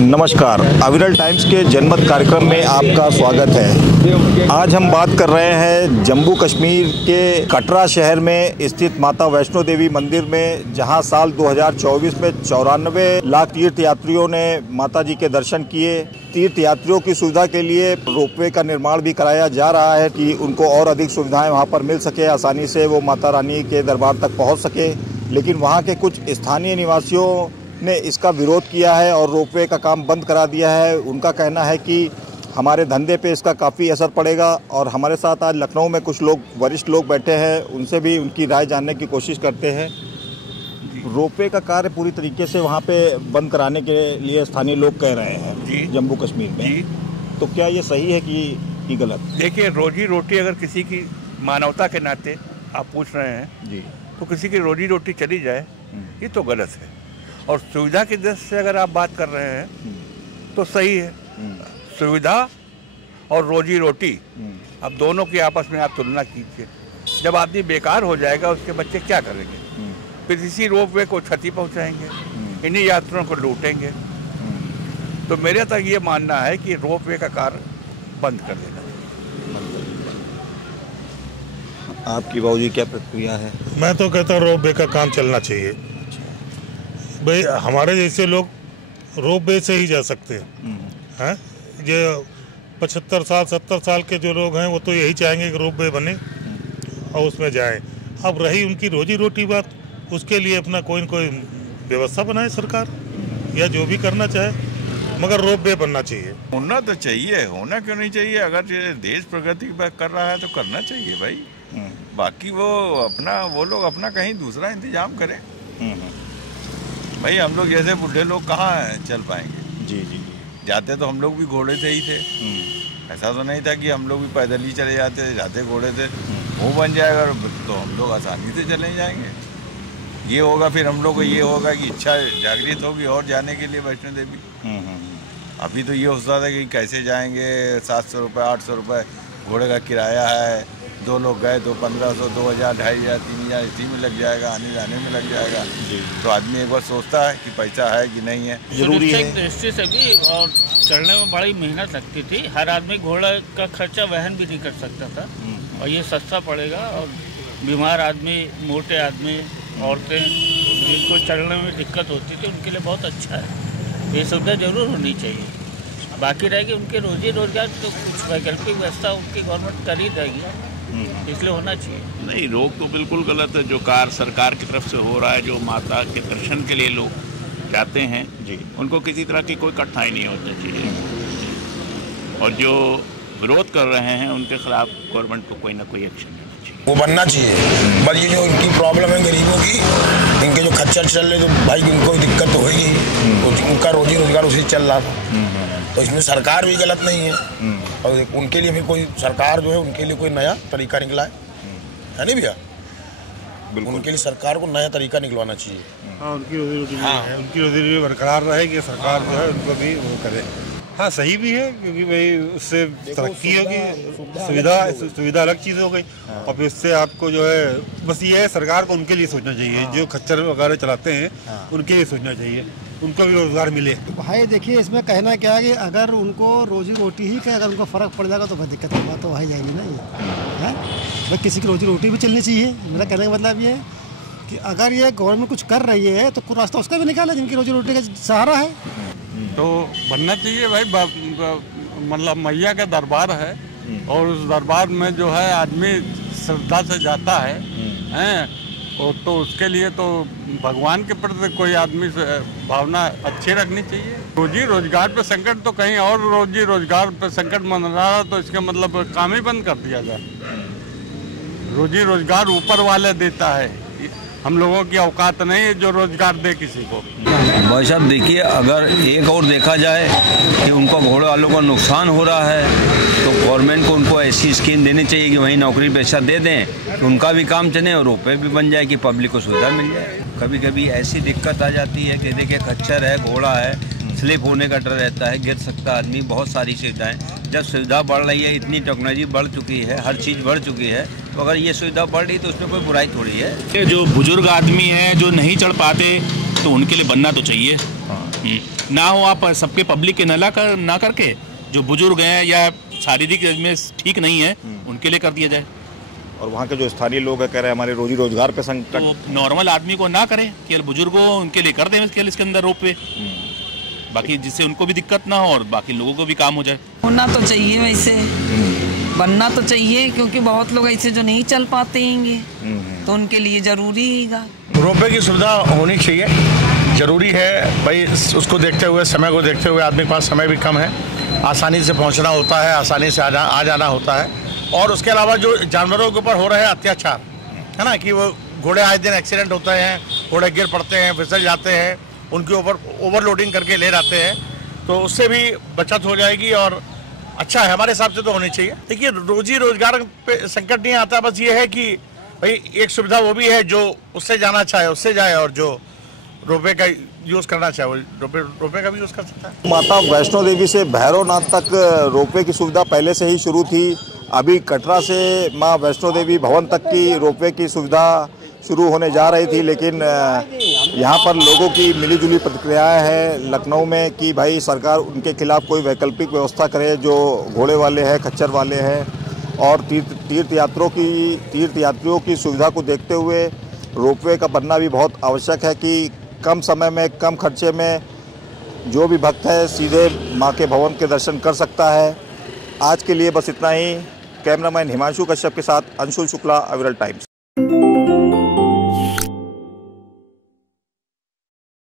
नमस्कार, अविरल टाइम्स के जनमत कार्यक्रम में आपका स्वागत है। आज हम बात कर रहे हैं जम्मू कश्मीर के कटरा शहर में स्थित माता वैष्णो देवी मंदिर में, जहां साल 2024 में 94 लाख तीर्थयात्रियों ने माता जी के दर्शन किए। तीर्थयात्रियों की सुविधा के लिए रोपवे का निर्माण भी कराया जा रहा है कि उनको और अधिक सुविधाएं वहां पर मिल सके, आसानी से वो माता रानी के दरबार तक पहुँच सके। लेकिन वहाँ के कुछ स्थानीय निवासियों ने इसका विरोध किया है और रोपवे का काम बंद करा दिया है। उनका कहना है कि हमारे धंधे पे इसका काफ़ी असर पड़ेगा। और हमारे साथ आज लखनऊ में कुछ लोग, वरिष्ठ लोग बैठे हैं, उनसे भी उनकी राय जानने की कोशिश करते हैं। रोपवे का कार्य पूरी तरीके से वहाँ पे बंद कराने के लिए स्थानीय लोग कह रहे हैं जम्मू कश्मीर में। तो क्या ये सही है कि गलत? देखिए, रोजी रोटी अगर किसी की मानवता के नाते आप पूछ रहे हैं जी, तो किसी की रोजी रोटी चली जाए ये तो गलत है। और सुविधा की दृष्टि से अगर आप बात कर रहे हैं तो सही है। सुविधा और रोजी रोटी, अब दोनों की आपस में आप तुलना कीजिए। जब आदमी बेकार हो जाएगा उसके बच्चे क्या करेंगे? फिर इसी रोपवे को क्षति पहुंचाएंगे, इन्हीं यात्रियों को लूटेंगे। तो मेरे तक ये मानना है कि रोपवे का कार्य बंद कर देना। आपकी बाबूजी क्या प्रतिक्रिया है? मैं तो कहता हूँ रोपवे का काम चलना चाहिए। भाई हमारे जैसे लोग रोपवे से ही जा सकते हैं। ये 75 साल 70 साल के जो लोग हैं वो तो यही चाहेंगे कि रोपवे बने और उसमें जाएं। अब रही उनकी रोजी रोटी बात, उसके लिए अपना कोई न कोई व्यवस्था बनाए सरकार, या जो भी करना चाहे, मगर रोपवे बनना चाहिए। होना तो चाहिए, होना क्यों नहीं चाहिए? अगर देश प्रगति कर रहा है तो करना चाहिए भाई। बाकी वो लोग अपना कहीं दूसरा इंतजाम करें। भाई हम लोग जैसे बूढ़े लोग कहाँ चल पाएंगे? जी, जाते तो हम लोग भी घोड़े से ही थे। ऐसा तो नहीं था कि हम लोग भी पैदल ही चले जाते घोड़े से। वो बन जाएगा तो हम लोग आसानी से चले जाएंगे। ये होगा, फिर हम लोग को ये होगा कि इच्छा जागृत होगी और जाने के लिए वैष्णो देवी। अभी तो ये होता था कि कैसे जाएंगे, 700 रुपये 800 रुपये घोड़े का किराया है। 2 लोग गए तो 1500 2000 2500 3000 इसी में लग जाएगा, आने जाने में लग जाएगा। तो आदमी एक बार सोचता है कि पैसा है कि नहीं है। जरूरी है दृष्टि से भी, और चढ़ने में बड़ी मेहनत लगती थी। हर आदमी घोड़ा का खर्चा वहन भी नहीं कर सकता था, और ये सस्ता पड़ेगा। और बीमार आदमी, मोटे आदमी, औरतें, जिनको चढ़ने में दिक्कत होती थी, उनके लिए बहुत अच्छा है। ये सुविधा जरूर होनी चाहिए। बाकी रहेगी उनके रोजी रोजगार, तो कुछ वैकल्पिक व्यवस्था उनकी गवर्नमेंट कर ही देगी, इसलिए होना चाहिए। नहीं, रोक तो बिल्कुल गलत है। जो कार्य सरकार की तरफ से हो रहा है, जो माता के दर्शन के लिए लोग जाते हैं जी, उनको किसी तरह की कोई कठिनाई नहीं होनी चाहिए। और जो विरोध कर रहे हैं उनके खिलाफ गवर्नमेंट को कोई ना कोई एक्शन लेना चाहिए। वो बनना चाहिए। पर ये जो इनकी प्रॉब्लम है गरीबों की, इनके जो खच्चर चल रहे, तो भाई उनको दिक्कत तो होगी। तो उनका रोजी रोजगार उसी चल रहा था। तो इसमें सरकार भी गलत नहीं है। और उनके लिए भी कोई सरकार जो है, उनके लिए कोई नया तरीका निकला है नहीं भैया? उनके लिए सरकार को नया तरीका निकलवाना चाहिए। उनकी रोजी रोटी बरकरार रहेगी, सरकार जो है उनको भी वो करे। हाँ, सही भी है, क्योंकि भाई उससे तरक्की होगी, सुविधा अलग चीज़ हो गई। और फिर उससे आपको जो है, बस ये है, सरकार को उनके लिए सोचना चाहिए। जो खच्चर वगैरह चलाते हैं उनके लिए सोचना चाहिए, उनको भी रोजगार मिले। भाई देखिए, इसमें कहना क्या है कि अगर उनको रोजी रोटी ही का अगर उनको फ़र्क पड़ जाएगा तो भाई दिक्कत की बात तो वही जाएगी ना। ये है भाई, किसी की रोजी रोटी भी चलनी चाहिए। मेरा कहने का मतलब ये है कि अगर ये गवर्नमेंट कुछ कर रही है तो कुछ रास्ता उसका भी निकाले, जिनकी रोजी रोटी का सहारा है। तो बनना चाहिए भाई। मतलब मैया का दरबार है, और उस दरबार में जो है आदमी श्रद्धा से जाता है, और तो उसके लिए तो भगवान के प्रति कोई आदमी से भावना अच्छी रखनी चाहिए। रोजी रोजगार पे संकट तो कहीं और रोजी रोजगार पे संकट बन रहा है, तो इसका मतलब काम ही बंद कर दिया जाए। रोजी रोजगार ऊपर वाले देता है, हम लोगों की औकात नहीं है जो रोजगार दे किसी को। भाई साहब देखिए, अगर एक और देखा जाए कि उनको घोड़े वालों का नुकसान हो रहा है, तो गवर्नमेंट को उनको ऐसी स्कीम देनी चाहिए कि वहीं नौकरी पेशा दे दें, कि उनका भी काम चले और रोपवे भी बन जाए, कि पब्लिक को सुविधा मिल जाए। कभी कभी ऐसी दिक्कत आ जाती है कि देखिए खच्चर है, घोड़ा है, स्लिप होने का डर रहता है, गिर सकता आदमी, बहुत सारी सुविधाएं। जब सुविधा बढ़ रही है, इतनी टेक्नोलॉजी बढ़ चुकी है, हर चीज़ बढ़ चुकी है, तो अगर ये सुविधा बढ़ रही तो उसमें कोई बुराई थोड़ी है। जो बुजुर्ग आदमी है, जो नहीं चढ़ पाते, तो उनके लिए बनना तो चाहिए। ना हो आप सबके पब्लिक के ना करके जो बुजुर्ग हैं या शारीरिक में ठीक नहीं है उनके लिए कर दिया जाए। और वहाँ के जो स्थानीय लोग कह रहे हैं हमारे रोजी रोजगार पे संकट, तो नॉर्मल आदमी को ना करें, केवल बुजुर्गों उनके लिए कर दें इसके अंदर रोप वे, बाकी जिससे उनको भी दिक्कत ना हो और बाकी लोगों को भी काम हो जाए। होना तो चाहिए, वैसे बनना तो चाहिए, क्योंकि बहुत लोग ऐसे जो नहीं चल पाते हैं तो उनके लिए जरूरी है। रोपवे की सुविधा होनी चाहिए, जरूरी है भाई। उसको देखते हुए, समय को देखते हुए, आदमी के पास समय भी कम है, आसानी से पहुंचना होता है, आसानी से आ जाना होता है। और उसके अलावा जो जानवरों के ऊपर हो रहे हैं अत्याचार है ना, कि वो घोड़े आए दिन एक्सीडेंट होते हैं, घोड़े गिर पड़ते हैं, फिसल जाते हैं, उनके ऊपर ओवरलोडिंग करके ले जाते हैं, तो उससे भी बचत हो जाएगी और अच्छा है, हमारे हिसाब से तो होनी चाहिए। देखिए, रोजी रोजगार पे संकट नहीं आता, बस ये है कि भाई एक सुविधा वो भी है जो उससे जाना चाहे उससे जाए, और जो रोपवे का यूज़ करना चाहे वो रोपवे का भी यूज़ कर सकता है। माता वैष्णो देवी से भैरवनाथ तक रोपवे की सुविधा पहले से ही शुरू थी। अभी कटरा से माँ वैष्णो देवी भवन तक की रोपवे की सुविधा शुरू होने जा रही थी, लेकिन यहाँ पर लोगों की मिलीजुली प्रतिक्रियाएं हैं लखनऊ में कि भाई सरकार उनके खिलाफ कोई वैकल्पिक व्यवस्था करे जो घोड़े वाले हैं, खच्चर वाले हैं, और तीर्थयात्रियों की सुविधा को देखते हुए रोपवे का बनना भी बहुत आवश्यक है कि कम समय में, कम खर्चे में जो भी भक्त है सीधे माँ के भवन के दर्शन कर सकता है। आज के लिए बस इतना ही। कैमरामैन हिमांशु कश्यप के साथ अंशुल शुक्ला, अविरल टाइम्स।